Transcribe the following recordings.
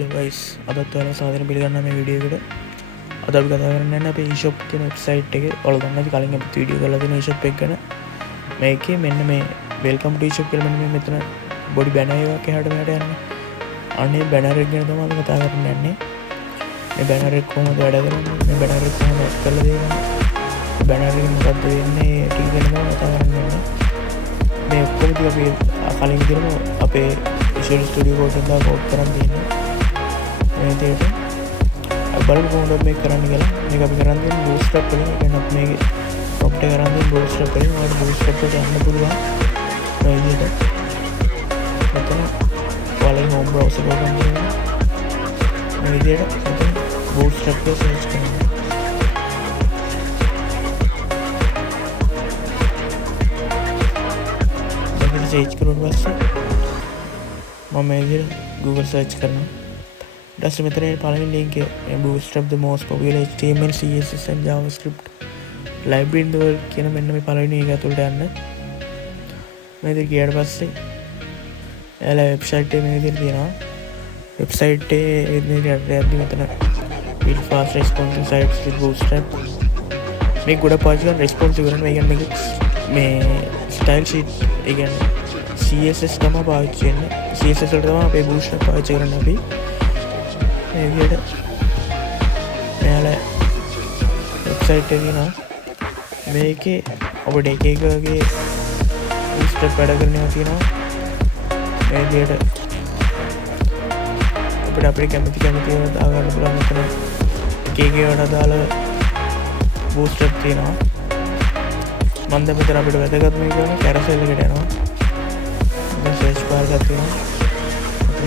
hello guys, අදත් ඔයාලා සාදරයෙන් පිළිගන්නවා මේ වීඩියෝ එකට. අද අපි කතා කරන්න යන්නේ අපේ e-shop තියෙන වෙබ්සයිට් එකේ. ඔයාලා දන්නේ නැති කලින් අපි වීඩියෝ කරලා තියෙන e-shop එක ගැන. මේකේ මෙන්න මේ welcome to e-shop කියලා මෙන්න මෙතන බොඩි බැනර් එකක් එහාට මෙහාට යන්නේ. අනේ බැනර් එක ගැන තමයි අපි කතා කරන්න යන්නේ. මේ බැනර් එක කොහොමද වැඩ කරන්නේ? මේ බැනර් එක කොහොමද ඇඩ් කරලා දෙන්නේ? බැනර් එක මොකක්ද වෙන්නේ? ටික ගැන තමයි කතා කරන්න යන්නේ. මේ ඔක්කොම ටික අපි කලින් විදිහටම අපේ Visual Studio Code එකෙන් කෝඩ් කරන් තියෙනවා. මේ විදිහට බලමු කොහොමද මේක කරන්න කියලා. මේක අපි කරන් දෙන්නේ Bootstrap වලින්. ඒ කියන්නේ අපි මේකේ prompt එක කරන් දෙන්නේ Bootstrap වලින්. ඔයාලට Bootstrap එකට යන්න පුළුවන්. මේ විදිහට. මෙතන ඔයාලගේ home browser එක open කරනවා. මේ විදිහට මෙතන Bootstrap එක search කරනවා. search කරුවට පස්සේ මම මේ විදිහට Google search කරනවා. ඊට පස්සේ මෙතන පළවෙනි link එක Bootstrap the most popular HTML CSS and JavaScript library in the world කියන මෙන්න මේ පළවෙනි එක ඇතුළට යන්න. මේ විදිහට ගියාට පස්සේ එයාලා වෙබ්සයිට් එක මේ විදිහට තියෙනවා. වෙබ්සයිට් එකේ ඉදිරියට මෙතන build fast responsive sites with Bootstrap මේක ගොඩක් පාවිච්චි කරන responsive කරන මේ කියන්නේ මේ style sheet ඒ කියන්නේ CSS තමයි පාවිච්චි වෙන්නේ. CSS වලට තමයි අපේ Bootstrap පාවිච්චි කරන්නේ අපි. මේ විදිහට මෙයාලා වෙබ්සයිට් එකේ තියෙනවා. මේකේ ඔබට එක එක වගේ Bootstrap වැඩ කරනවා තියෙනවා. මේ විදිහට අපිට අපේ කැමති ඒවා දාගන්න පුළුවන්. මෙතන එක එක ඒවාට අදාළ Bootstrap තියෙනවා. මම දැන් මෙතන අපිට වැදගත් මේ කරන carousel එකට යනවා. දැන් search bar එකක් තියෙනවා.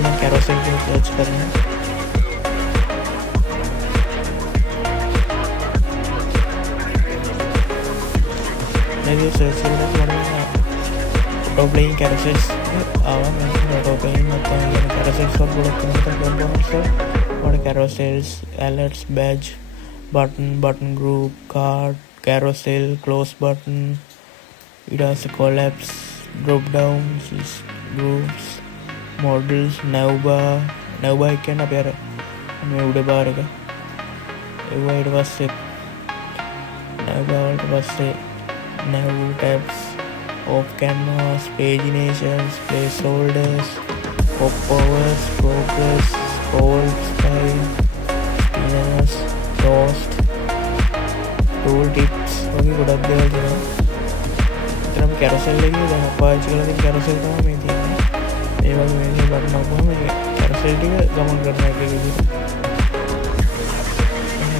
මම carousel එක search කරනවා. මේ search කරලා මම auto playing carousels ආවා. මම auto playing නැත්නම් කියන carousels වල ගොඩක් components වල carousels, alerts, badge, button group, card, carousel, close button, it has a collapse, drop downs, groups, models, navbar එකෙන් අපි අර මේ උඩ බාර් එක ඒවා ඊට පස්සේ navbar වලට පස්සේ nav tabs, off canvas, paginations, placeholders, popovers, progress, scroll style, spinners, toast, tool tips වගේ ගොඩක් දේවල් තියෙනවා. මෙතන අපි carousel එකේ දැන් පාවිච්චි කරලා තියෙන carousel තමයි මේ තියෙන්නේ. ඒ වගේ මේ බටන් අපුවම මේ carousel ටික ගමන් කරන එක විදිහට.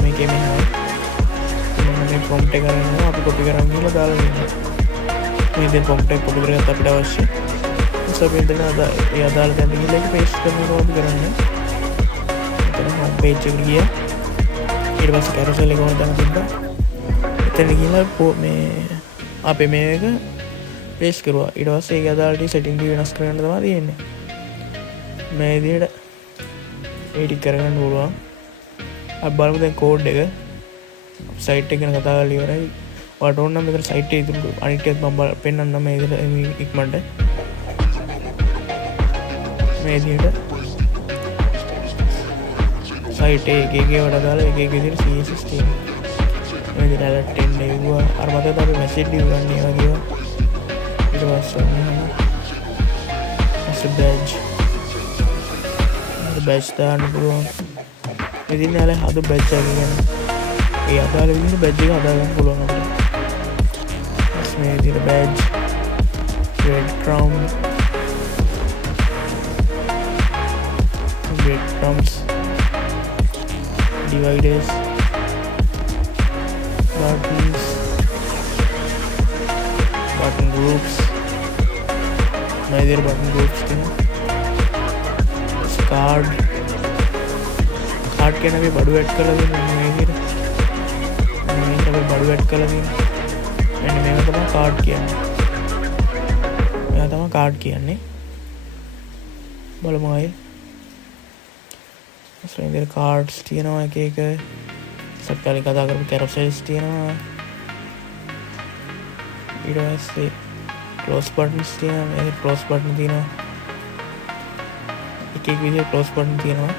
මේකේ මෙහෙමයි. මේ prompt එක අරගෙන අපි copy කරන් ගිහලා දාලා දෙනවා. මේ දැන් prompt එක copy කරගත්ත අපිට අවශ්‍ය. ඊට පස්සේ මෙතන ඒ අදාළ තැනට ගිහලා ඒක paste කරනවා අපි කරන්නේ. මෙතන home page එකට ගියා. ඊට පස්සේ carousel එක ඕන තැන තිබ්බා. එතන ගිහලා මේ අපේ මේක paste කරුවා. ඊට පස්සේ ඒක අදාළ setting ටික වෙනස් කරගන්න තමයි තියෙන්නේ. මේ විදිහට ඒ ටික කරගන්න පුළුවන්. අපි බලමු දැන් code එක site එක ගැන කතා කරලා ඉවරයි. ඔයාලට ඕන නම් මෙතන site එකේ ඉතුරු අනිත් ටිකත් මම පෙන්නන්නම් මේ විදිහට ඉක්මනට. මේ විදිහට site එකේ එක ඒවාට දාලා එක එක විදිහට CSS තියෙනවා. මේ විදිහට alert එන්නේ ඒවා අර මතකද අපි message දිවන්නේ ඒ වගේ ඒවා. ඊට පස්සේ badge දාන්න පුළුවන්. ඉතින් යාලා හදු badge එක ගැන ඒ අදාළ විදිහට badge එක හදාගන්න පුළුවන් අපිට. මේ විදිහට badge, breadcrumbs, dividers, buttons, button groups, button groups card කියන අපි බඩු ඇඩ් කරලා දෙන්නේ මේ විදිහට. මේක අපි බඩු ඇඩ් කරලා දෙන්නේ. මෙන්න මේක තමයි card කියන්නේ. මේක තමයි card කියන්නේ. බලමු ආයේ. ඉතින් cards තියෙනවා එක එක. සත්‍යලි කතා කරපු carousels තියෙනවා. ඊට පස්සේ close buttons තියෙනවා. මේ close button තියෙනවා. එක එක විදිහේ close button තියෙනවා.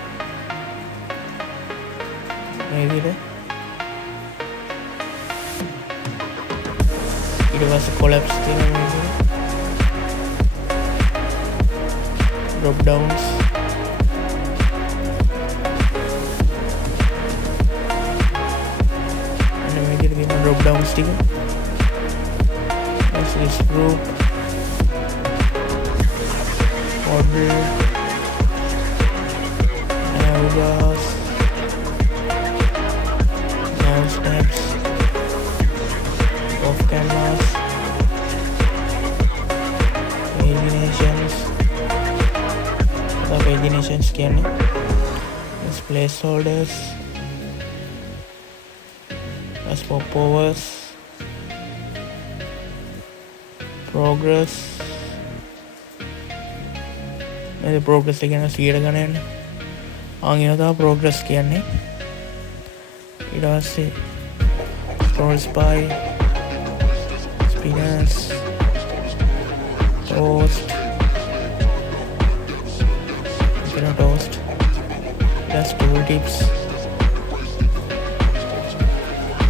මේ විදිහට ඊට පස්සේ කොලැප්ස් තියෙනවා මේ විදිහට drop downs and මේ විදිහට තියෙන drop downs ටික this group model navgas nav steps off canvas paginations the paginations කියන්නේ as placeholders as popovers progress මේ progress එක ගැන 100 ගණන් ආන් තම progress කියන්නේ ඊට පස්සේ scroll spy spinners toast plus tool tips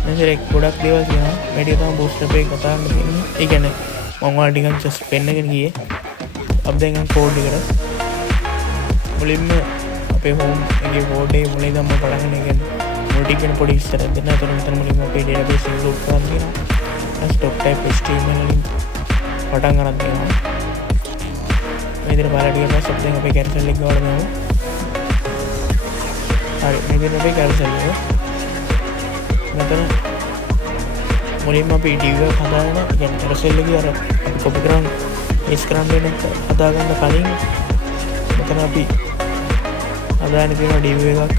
මේක ගොඩක් දේවල් තියෙනවා මේ ටික තමයි booster එක කතා කරන්න තියෙන්නේ ඒ කියන්නේ මම ඔයාලට ටිකක් just පෙන්නගෙන ගියේ අපි දැන් යන කෝඩ් එකට මුලින්ම අපේ home එකේ කෝඩ් එක මුලින් ඉඳන්ම පටන් ගන්න multi කියන පොඩි ඉස්සරහ දෙන්න අතන මෙතන මුලින්ම අපේ database එක load කරන් තියෙනවා stock type HTML වලින් පටන් ගන්න තියෙනවා මේ විදිහට බලලා ටිකක් පස්සේ දැන් අපේ carousel එක ගාවට යමු හරි මේ විදිහට අපේ carousel එක මෙතන මුලින්ම අපි div එක හදාගෙන يعني carousel එකේ අර copy කරන් paste කරන් දෙන හදාගන්න කලින් මෙතන අපි හදාගෙන තියෙන div එකක්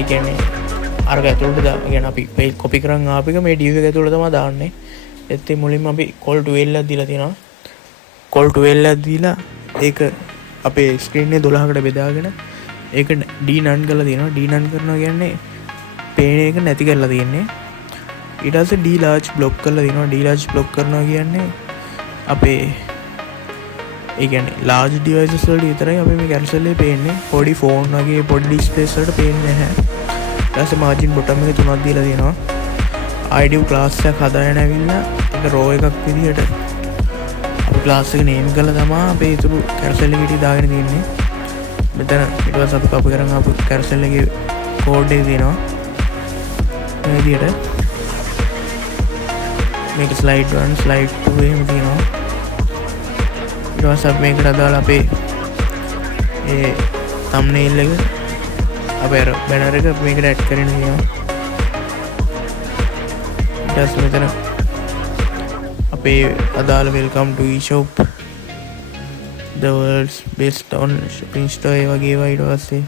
ඒ කියන්නේ අරක ඇතුළට يعني අපි copy කරන් ආපු එක මේ div එක ඇතුළට තමයි දාන්නේ ඒත් මුලින්ම අපි call to l එකක් දීලා තියෙනවා call to l එකක් දීලා ඒක අපේ screen එකේ 12කට බෙදාගෙන ඒක d none කරලා තියෙනවා d none කරනවා කියන්නේ පේන එක නැති කරලා තියෙන්නේ ඊට පස්සේ d large block කරලා දිනවා d large block කරනවා කියන්නේ අපේ ඒ කියන්නේ large devices වලට විතරයි අපි මේ carousel එකේ පේන්නේ පොඩි phone වගේ පොඩි displays වලට පේන්නේ නැහැ ඊට පස්සේ margin bottom එක තුනක් දීලා තියෙනවා id class එකක් හදාගෙන ඇවිල්ලා ඒක row එකක් විදිහට අපි class එක name කරලා තමයි අපි ඊටු carousel එකට දාගෙන තියන්නේ මෙතන ඊට පස්සේ අපි copy කරන් ආපු carousel එකේ code එක තියෙනවා මේ විදිහට මේක slide 1 slide 2 එහෙම තියෙනවා ඊට පස්සේ අපි මේකට දාලා අපේ ඒ thumbnail එක අපේ අර banner එක මේකට add කරගෙන තියෙනවා ඊට පස්සේ මෙතන අපේ අදාළ welcome to eShop the world's best online shopping store ඒ වගේ ඒවා ඊට පස්සේ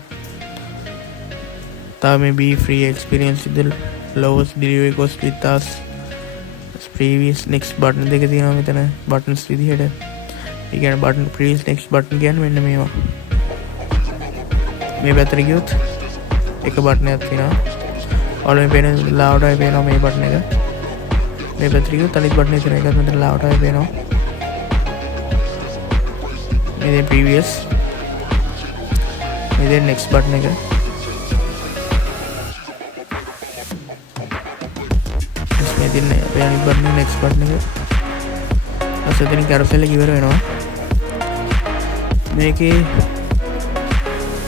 තාම be free experience with the lowest delivery cost with us previous next button දෙක තියෙනවා මෙතන buttons විදිහට ඒ කියන්නේ button previous next button කියන්නේ මෙන්න මේවා මේ පැත්තට ගියොත් එක button එකක් තියෙනවා ඔයාලා මේ පේන ලාවට පේනවා මේ button එක මේ පැත්තට ගියොත් අනිත් button එක තියෙනවා ඒකත් මෙතන ලාවට පේනවා මේ previous මේ next button එක මේ අපේ අනිත් button next button එක අසතරින් carousel එක ඉවර වෙනවා මේකේ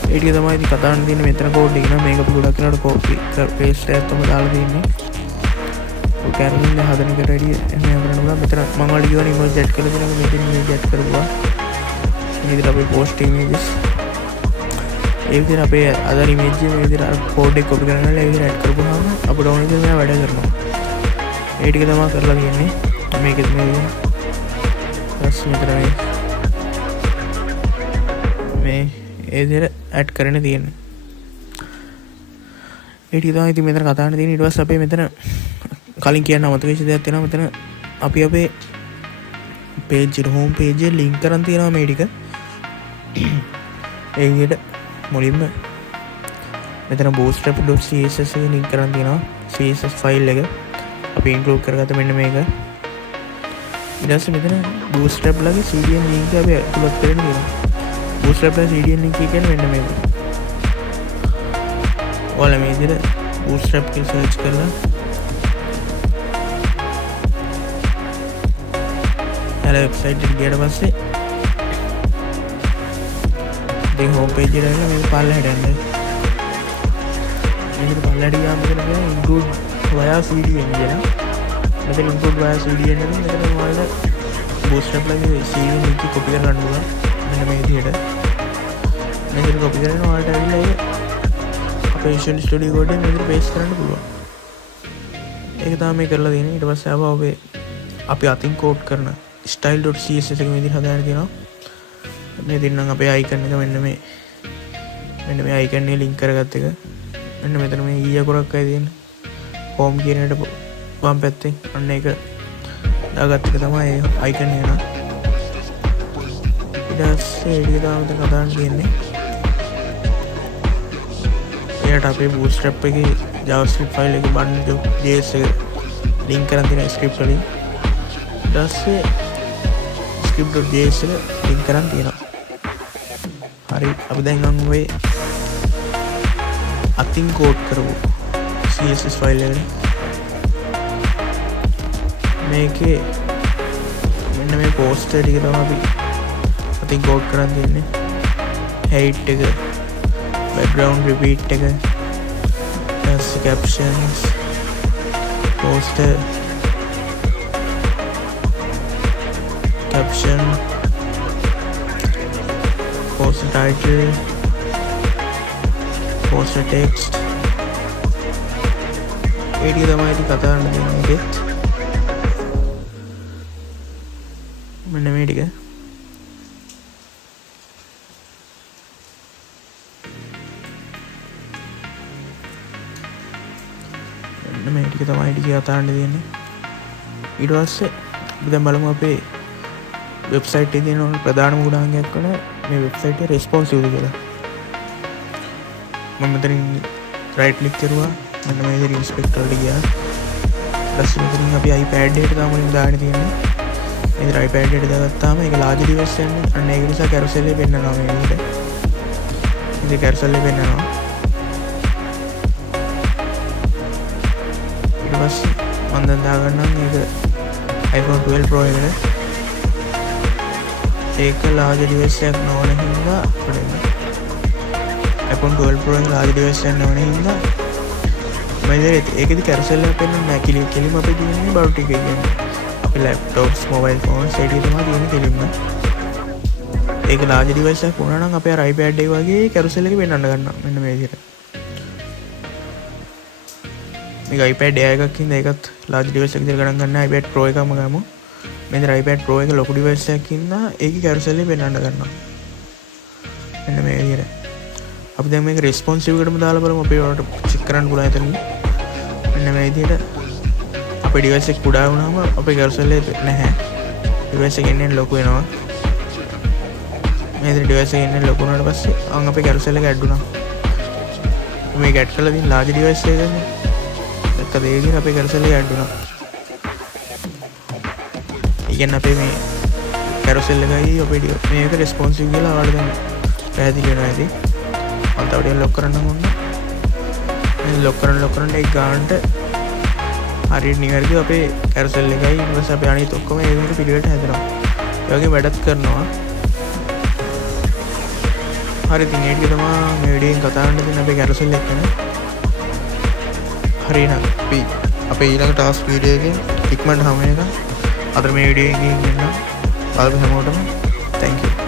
ඒ ටික තමයි ඉතින් කතා කරන්න තියෙන්නේ මෙතන කෝඩ් එක නේ මේක අපි ගොඩක් කරලා copy paste එකක් තමයි දාලා තියෙන්නේ ඔය carousel එක හදන එකට වැඩි එහෙම කරන්න පුළුවන් මෙතන මම ඔයාලට කියවනේ image add කරලා දෙනවා මෙතන image add කරපුවා මේ විදිහට අපේ post images ඒ විදිහට අපේ අදාළ image එක මේ විදිහට code එක copy කරගෙන ඒ විදිහට add කරපුවාම අපිට ඕන විදිහට මෙයා වැඩ කරනවා ඒ ටික තමයි කරලා තියෙන්නේ මේකෙත් මේ ඊපස් මෙතන මේ ඒ විදිහට ඇඩ් කරගෙන තියෙන්නේ ඒ ටික තමයි ඉතින් මෙතන කතා කරන්න තියෙන්නේ ඊට පස්සේ අපේ මෙතන කලින් කියන්න අමතක වෙච්ච දෙයක් තියෙනවා මෙතන අපි අපේ page එක home page එක link කරන් තියෙනවා මේ ටික ඒ විදිහට මුලින්ම මෙතන bootstrap.css එක link කරන් තියෙනවා css file එක අපි include කරගත්ත මෙන්න මේක ඊට පස්සේ මෙතන bootstrap ලගේ cdn link එක අපි ඇතුළත් කරගෙන තියෙනවා bootstrap ලගේ cdn link එක කියන්නේ මෙන්න මේක ඔයාලා මේ විදිහට bootstrap කියලා search කරලා යාලා website එකට ගියට පස්සේ දැන් home page එකට ඇවිල්ලා මේක පල්ලෙහාට යන්න. මේක පල්ලෙහාට ගියාම මෙතන කියන include via CDN කියලා. මෙතන include via CDN එකෙන් මෙතන ඔයාලා bootstrap ලගේ CDN එක copy කරගන්න පුළුවන්. මෙන්න මේ විදිහට. මේක copy කරගෙන ඔයාලට ඇවිල්ලා ඒක අපේ Visual Studio Code එකෙන් මේක paste කරන්න පුළුවන්. ඒක තමයි මේ කරලා තියෙන්නේ. ඊට පස්සේ ආවා අපි අතින් කෝඩ් කරන style.css එක මේ විදිහට හදාගෙන තියෙනවා. මේ දෙන්නම් අපේ icon එක මෙන්න මේ icon එක link කරගත්ත එක. මෙන්න මෙතන මේ ඊය කොරක් අය තියෙන home කියන එකට වම් පැත්තෙන් අන්න ඒක දාගත්ත එක තමයි icon එක නා. ඊට පස්සේ ඒක තමයි මෙතන හදාන්න තියෙන්නේ. එයාට අපේ bootstrap එකේ javascript file එක bundle.js එක link කරන් තියෙන script වලින් ඊට පස්සේ script.js එක link කරන් තියෙනවා. හරි අපි දැන් නම් ඔය අතින් කෝඩ් කරමු CSS ෆයිල් එක. මේකේ මෙන්න මේ පෝස්ටර් ටික තමයි අපි අතින් කෝඩ් කරන් දෙන්නේ. height එක, background repeat එක, captions, poster, caption, poster title, poster text. ඒ ටික තමයි ඉතින් කතා කරන්න දෙන්නේ ඒකෙත්. මෙන්න මේ ටික. මෙන්න මේ ටික තමයි ටික කතා කරන්න දෙන්නේ. ඊට පස්සේ අපි දැන් බලමු අපේ වෙබ්සයිට් එකේ තියෙන ප්‍රධානම ගුණාංගයක් වන මේ වෙබ්සයිට් එක responsive කියලා. මම මෙතනින් right click කරුවා. මෙන්න මේ විදිහට inspector වලට ගියා. ඊට මෙතනින් අපි iPad එකට තමයි දාන්න තියෙන්නේ. මේ iPad එකට දාගත්තාම ඒක large device යන්නේ. අන්න ඒක නිසා carousel එක පෙන්නනවා මේ විදිහට. ඉතින් carousel එක පෙන්නනවා. ඊට පස්සේ මම දැන් දාගන්නම් මේක iPhone 12 Pro එකට. ඒක large device එකක් නොවන හින්දා iPhone 12 Pro එක large device එකක් නොවන හින්දා මම ඒකෙදි carousel එක පෙන්නන්නේ නැහැ. කෙලිම අපි කියන්නේ බඩු ටික කියන්නේ. අපේ laptops, mobile phones ඒ ටික තමයි තියෙන්නේ කෙලින්ම. ඒක large device එකක් වුණා නම් අපේ iPad එක වගේ carousel එක පෙන්නන්න ගන්නවා. මෙන්න මේ විදිහට. මේක iPad Air එකක් හින්දා ඒකත් large device එකක් විදිහට ගණන් ගන්න iPad Pro එකම ගමු. මේ iPad Pro එක ලොකු device එකක් හින්දා ඒකේ carousel එක පෙන්නන්න ගන්නවා. මෙන්න මේ විදිහට. අපි දැන් මේක responsive එකටම දාලා බලමු අපේ වලට check කරන්න පුළුවන් එතනින්. මෙන්න මේ විදිහට අපේ device එක කුඩා වුණාම අපේ carousel එක නැහැ. device එක එන්නේ ලොකු වෙනවා. මේ device එක එන්නේ ලොකු වුණාට පස්සේ අපේ carousel එක add වුණා. මේක add කරලා තියෙන large device එකනේ. ඒක දෙකකින් අපේ carousel එක add වුණා. ඉතින් අපේ මේ carousel එකයි අපේ මේක responsive කියලා ඔයාලට දැන් පැහැදිලි වෙනවා ඉතින්. මම තව ටිකක් lock කරන්න ඕන. මේ lock කරන එක ගන්නට හරියට නිවැරදිව අපේ carousel එකයි ඊට පස්සේ අපි අනිත් ඔක්කොම ඒ විදිහට පිළිවෙලට හැදෙනවා. ඒ වගේ වැඩත් කරනවා. හරි ඉතින් ඒ ටික තමයි මේ වීඩියෝෙන් කතා කරන්න තියෙන අපේ carousel එක ගැන. හරි නේද? අපි අපේ ඊළඟ ටාස්ක් වීඩියෝ එකෙන් ඉක්මනට හමු වෙනවා. අද මේ වීඩියෝ එකකින් ඉන්න බලපු හැමෝටම thank you.